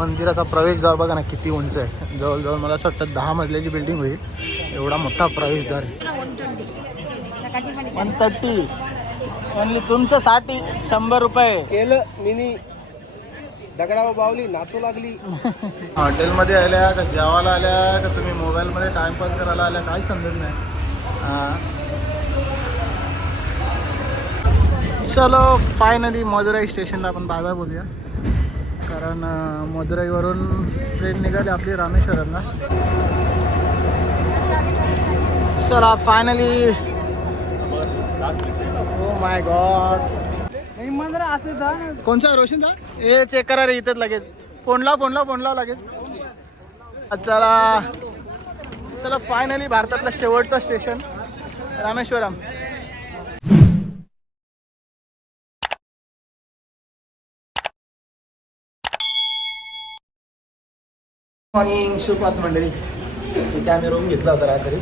मंदिराचा प्रवेशद्वार बघा ना किती उंच आहे. जवळजवळ मला असं वाटतं दहा मजल्याची बिल्डिंग होईल. एवढा मोठा प्रवेशद्वार वन थर्टी ओनली तुमच्यासाठी शंभर रुपये. केलं मिनी. दगडावर बावली नाचू लागली. हॉटेलमध्ये आल्या का जेवायला आल्या का तुम्ही मोबाईलमध्ये टाइमपास करायला आल्या काही समजत नाही. चलो फायनली मदुराई स्टेशनला आपण बाय बोलूया. कारण मदुराईवरून ट्रेन निघाली आपली रामेश्वरमला. चला फायनली ओ माय गॉड मंदिर असं जा कोणचा? रोशन जा. हे चेक करा रे इथंच लगेच. फोन लाव फोन लाव फोन लाव लगेच चला. चला फायनली भारतातलं शेवटचं स्टेशन रामेश्वरम. मॉर्निंग सुपात मंडळी. इथे आम्ही रूम घेतला होता रात्री.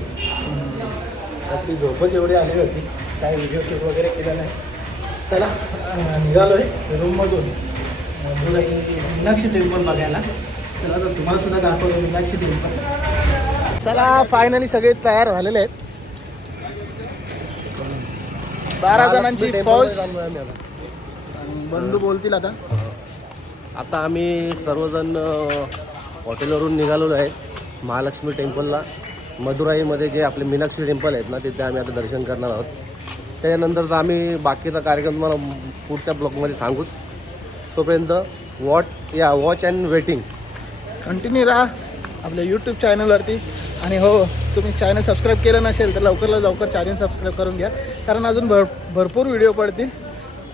रात्री झोपच एवढी आली होती. काही व्हिडिओ शूट वगैरे केलं नाही. चला अं, निघालोय रूममधून मधुराई मीनाक्षी टेम्पल बघायला. चला तर तुम्हाला सुद्धा दाखवलं मीनाक्षी टेम्पल चला फायनली सगळे तयार झालेले आहेत. बारा जणांची फौज. बंधू बोलतील आता. आता आम्ही सर्वजण हॉटेलवरून निघालेलो आहे महालक्ष्मी टेम्पलला. मदुराईमध्ये जे आपले मीनाक्षी टेम्पल आहेत ना तिथे आम्ही आता दर्शन करणार आहोत. त्याच्यानंतरचा आम्ही बाकीचा कार्यक्रम तुम्हाला पुढच्या ब्लॉगमध्ये सांगूच तोपर्यंत वॉट या वॉच अँड वेटिंग कंटिन्यू राहा आपल्या यूट्यूब चॅनलवरती आणि हो तुम्ही चॅनल सबस्क्राईब केलं नसेल तर लवकरला लवकर चॅनल सबस्क्राईब करून घ्या. कारण अजून भर भरपूर व्हिडिओ पडतील.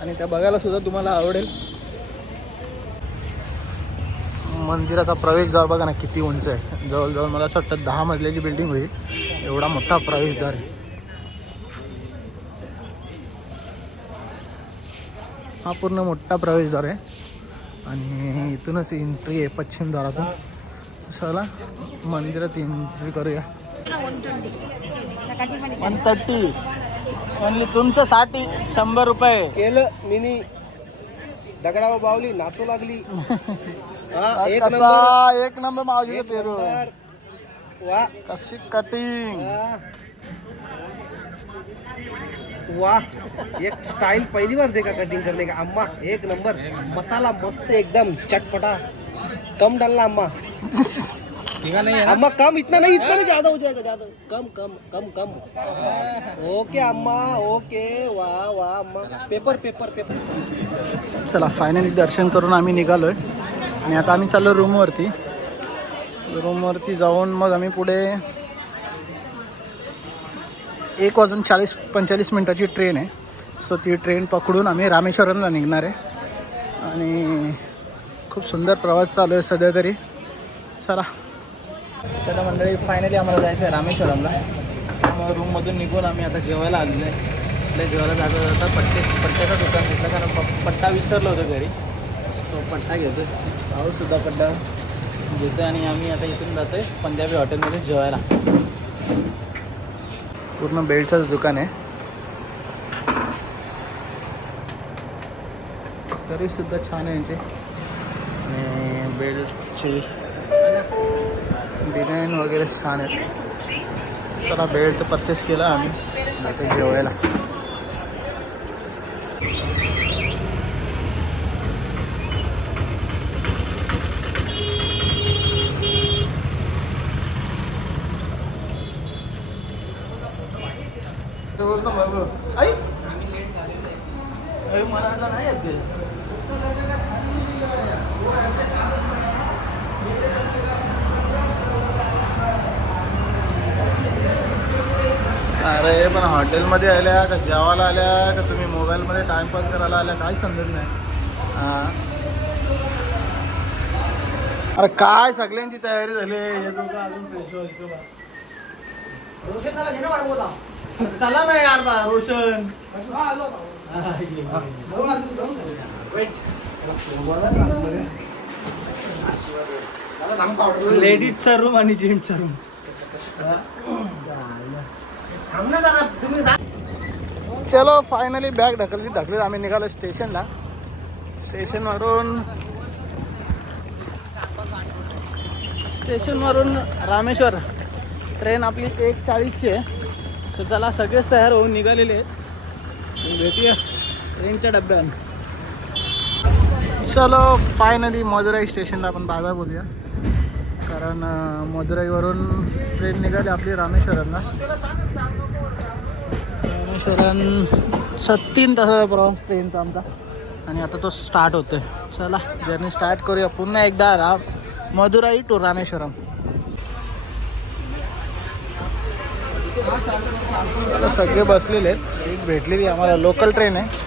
आणि त्या बघायलासुद्धा तुम्हाला आवडेल. मंदिराचा प्रवेशद्वार बघा ना किती उंच आहे. जवळजवळ मला असं वाटतं दहा मजल्याची बिल्डिंग होईल. एवढा मोठा प्रवेशद्वार आहे. हा पूर्ण मोठा प्रवेशद्वार आहे. आणि इथूनच एंट्री आहे पश्चिम द्वारातून. चला मंदिरात एंट्री करूया. वन थर्टी ओनली तुमच्यासाठी शंभर रुपये. केलं मिनी. दगडावर बावली नाचू लागली. हा, एक कसा? नंबर। एक नंबर एक पेरू। नंबर. वा कशी कटिंग। वाह. एक स्टाइल पहली बार देखा कटिंग करने का। अम्मा एक नंबर। मसाला मस्त एकदम चटपटा। कम डालना अम्मा। अम्मा कम इतना नहीं इतना नहीं ज़्यादा हो जाएगा ज़्यादा। कम कम कम कम। ओके अम्मा ओके। वाह वाह अम्मा। Paper paper paper. चला फायनली दर्शन करून आम्ही निघालोय. आणि आता आम्ही चाललो रूमवरती. रूमवरती जाऊन मग आम्ही पुढे एक वाजून चाळीस पंचेचाळीस मिनटाची ट्रेन आहे. सो ती ट्रेन पकडून आम्ही रामेश्वरमला निघणार आहे. आणि खूप सुंदर प्रवास चालू आहे सध्या तरी. चला. चला मंडळी फायनली आम्हाला जायचं आहे रामेश्वरमला. मग रूममधून निघून आम्ही आता जेवायला आलेलो आहे. आपल्या जेवायला जाता जाता पट्टे पट्ट्याचं दुकान घेतलं कारण प- पट्टा विसरलो होतो घरी. सो पट्टा घेतो पाऊससुद्धा पट्टा घेतो आणि आम्ही आता इथून जातो आहे पंजाबी हॉटेलमध्ये जेवायला. पूर्ण बेल्टचंच दुकान आहे. सर्विससुद्धा छान आहे इथे. आणि बेल्टची डिझाईन वगैरे छान आहेत चला बेल्ट परचेस केला आम्ही. जातो जेवायला आई आई मराठा नाही येत ते. अरे पण हॉटेलमध्ये आल्या का जेवायला आल्या का तुम्ही मोबाईलमध्ये टाइमपास करायला आल्या? काही समजत नाही. हां. अरे काय सगळ्यांची तयारी झाली? हे अजून फ्रेश. चला यार बा रोशन. हा. लेडीजचा रूम आणि जेंट्सचा रूम चलो फायनली बॅग ढकलली ढकलीत आम्ही निघालो स्टेशनला स्टेशनवरून स्टेशनवरून रामेश्वर. ट्रेन आपली एक चाळीसची आहे. सो चला सगळेच तयार होऊन निघालेले आहेत. भेटूया ट्रेनच्या डब्यात चलो फायनली मदुराई स्टेशनला आपण बाजार बोलूया. कारण मदुराईवरून ट्रेन निघाली आपली रामेश्वरमला. रामेश्वरम स तीन तासाचा प्रवास ट्रेनचा आमचा. आणि आता तो स्टार्ट होतोय. चला जर्नी स्टार्ट करूया. पुन्हा एकदा राम मदुराई टू रामेश्वरम. सगळे बसलेले आहेत. सीट भेटलेली आम्हाला. लोकल ट्रेन आहे.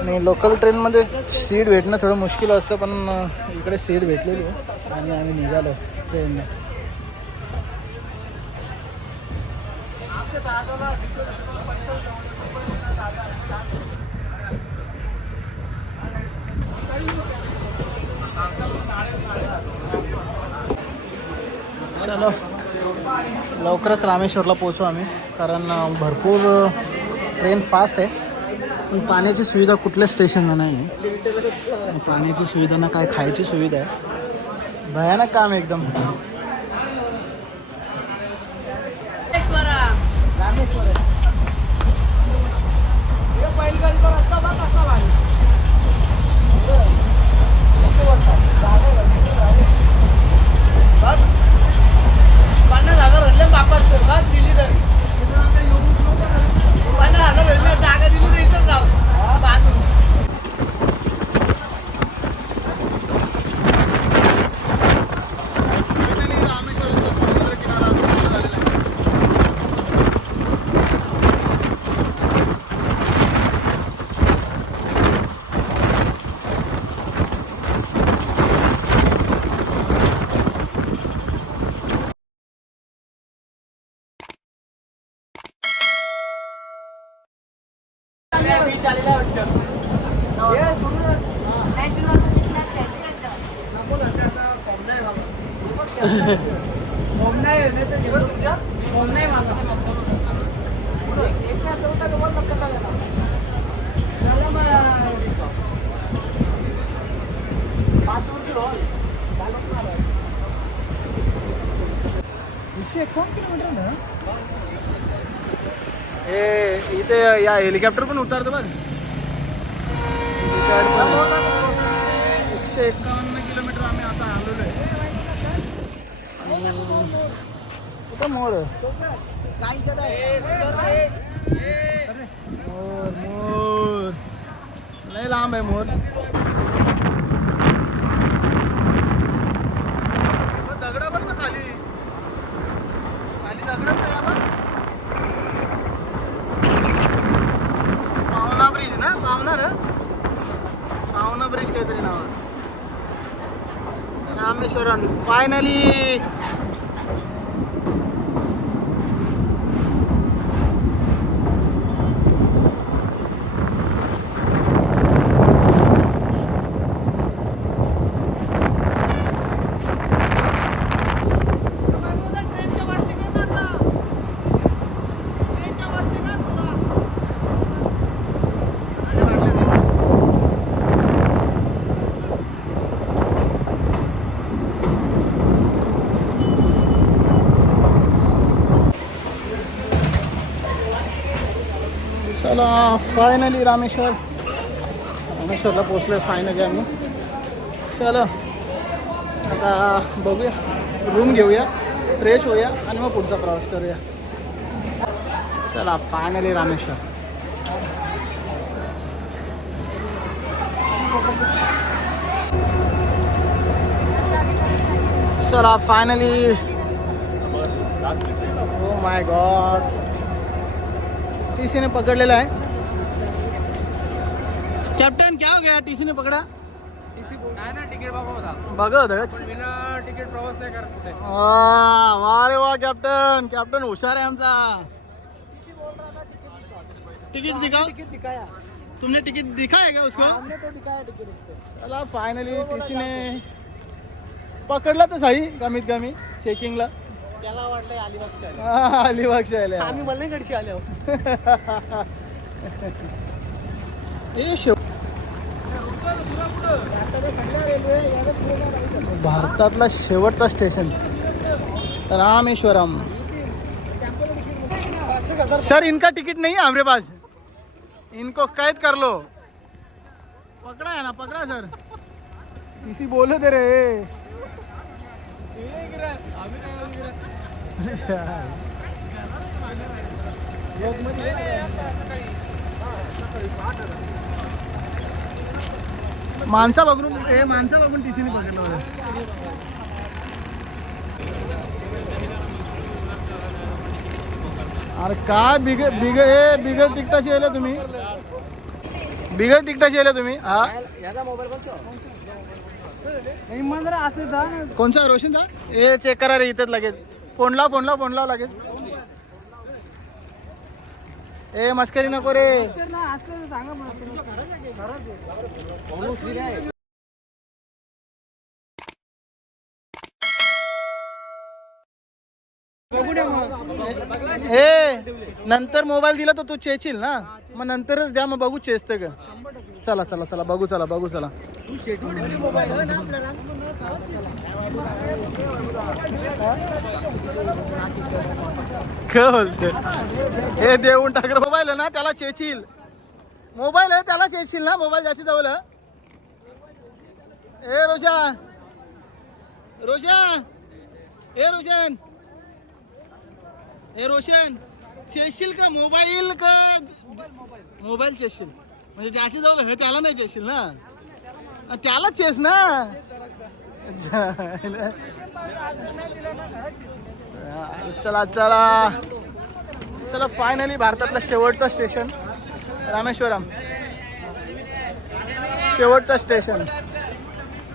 आणि लोकल ट्रेनमध्ये सीट भेटणं थोडं मुश्किल असतं पण इकडे सीट भेटलेली आहे. आणि आम्ही निघालो ट्रेनने. चलो लवकरच रामेश्वरला पोचू आम्ही कारण भरपूर ट्रेन फास्ट आहे. पण पाण्याची सुविधा कुठल्या स्टेशनला नाही आहे पाण्याची सुविधा ना काय खायची सुविधा आहे. भयानक काम एकदम पन्नास हजार हरले वापस कर बस दिली तर पन्नास हजार हरले जागा दिली तर इथंच राहू बाथरूम हे इथे या हेलिकॉप्टर पण उतरतो बघ. एकशे एकावन्न किलोमीटर आम्ही आता आलेलो आहे. कुठं मोर? मोर मोर. लय लांब आहे मोर. रामेश्वरम फायनली चला फायनली रामेश्वर. रामेश्वरला पोचलोय फायनली आम्ही. चला आता बघूया. रूम घेऊया फ्रेश होऊया आणि मग पुढचा प्रवास करूया. चला फायनली रामेश्वर. चला finally oh my god T सीने पकड़लेला आहे. कैप्टन क्या हो गया? टीसी ने पकड़ा? तिकीट बघा होता बघा होता का बिना तिकीट प्रवास नाही करत रे कैप्टन। कैप्टन हुशार है आमचा टिकट दिखाओ। दिखाया। तुमने टिकट दिखाया क्या उसको? हमने तो दिखाया तिकीट उस पे चला फायनली टीसी ने पकडला तर सही कमीत कमी चेकिंगला त्याला वाटलंय अलिबाग शहर हा, अलिबाग शैल्या आम्ही मल्लिकडची आले शेव भारतातला शेवटचा स्टेशन. रामेश्वरम. सर इनका टिकट नहीं है हमारे पास. इनको कैद कर लो. पकड़ा है ना पकड़ा सर. किसी बोले दे रहे. माणसा बघून हे माणसा बघून टी सीने पकडलं अरे काय बिग बिग ए बिगर तिकटाची येले तुम्ही? बिगर तिकटाची येले तुम्ही? हा. कोणचा? रोशनचा? ए चेक करा रे इथेच लगेच. फोन लाव फोन लाव फोन लाव लगेच. ए मस्करी नको रे. ए नंतर मोबाईल दिला तर तू चेचील ना? मग नंतरच द्या मग बघू चेचते का? चला चला चला बघू चला बघू चला. बोलते हे देऊन टाकर मोबाईल आहे ना त्याला चेशील मोबाईल आहे त्याला चेशील ना मोबाईल जास्त जवळ. ए रोजा रोजा ए रोशन. ए रोशन. चेशील का मोबाईल का? मोबाईल चेशील म्हणजे ज्याची जवळ हे त्याला नाही चेशील ना? त्याला चेस ना? चला चला. चला फायनली भारतातलं शेवटचं स्टेशन रामेश्वरम. शेवटचं स्टेशन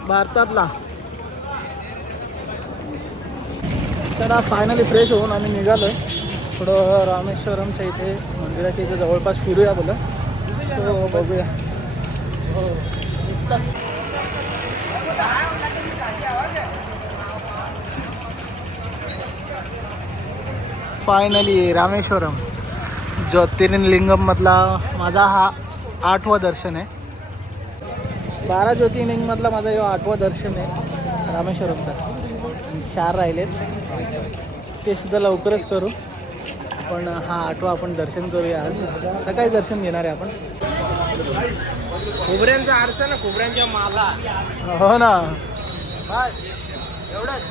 भारतातला. चला फायनली फ्रेश होऊन आम्ही निघालो थोडं रामेश्वरमच्या इथे मंदिराच्या इथे जवळपास फिरूया बोला हो बघूया हो फायनली रामेश्वरम. ज्योतिर्लिंगममधला माझा हा आठवा दर्शन आहे. बारा ज्योतिर्लिंगमधला माझा हे आठवा दर्शन आहे रामेश्वरमचा. चार राहिलेत. ते सुद्धा लवकरच करू. पण हा आठवा आपण दर्शन करूया. आज सकाळी दर्शन घेणार आहे आपण. खोबऱ्यांचा आरसा ना खोबऱ्यांच्या माला. हो ना. एवढंच.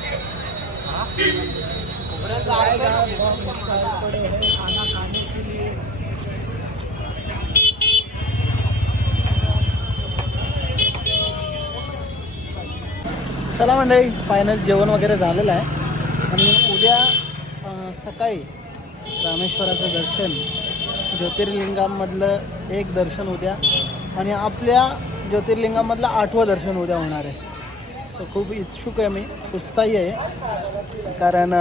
चला मंडळी फायनल जेवण वगैरे झालेलं आहे. आणि उद्या सकाळी रामेश्वराचं दर्शन ज्योतिर्लिंगामधलं एक दर्शन उद्या आणि आपल्या ज्योतिर्लिंगामधलं आठवं दर्शन उद्या होणार आहे. सो खूप इच्छुक आहे मी उत्साही आहे. कारण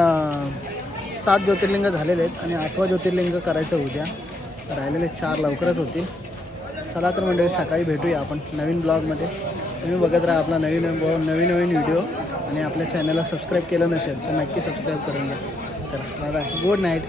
सात ज्योतिर्लिंग झालेले आहेत आणि आठवा ज्योतिर्लिंग करायचं उद्या. राहिलेले चार लवकरच होतील. चला तर मंडळी सकाळी भेटूया आपण नवीन ब्लॉगमध्ये. तुम्ही बघत राहा आपला नवीन नवीन नवीन व्हिडिओ आणि आपल्या चॅनलला सबस्क्राईब केलं नसेल तर नक्की सबस्क्राईब करून घ्या. तर बाय गुड नाईट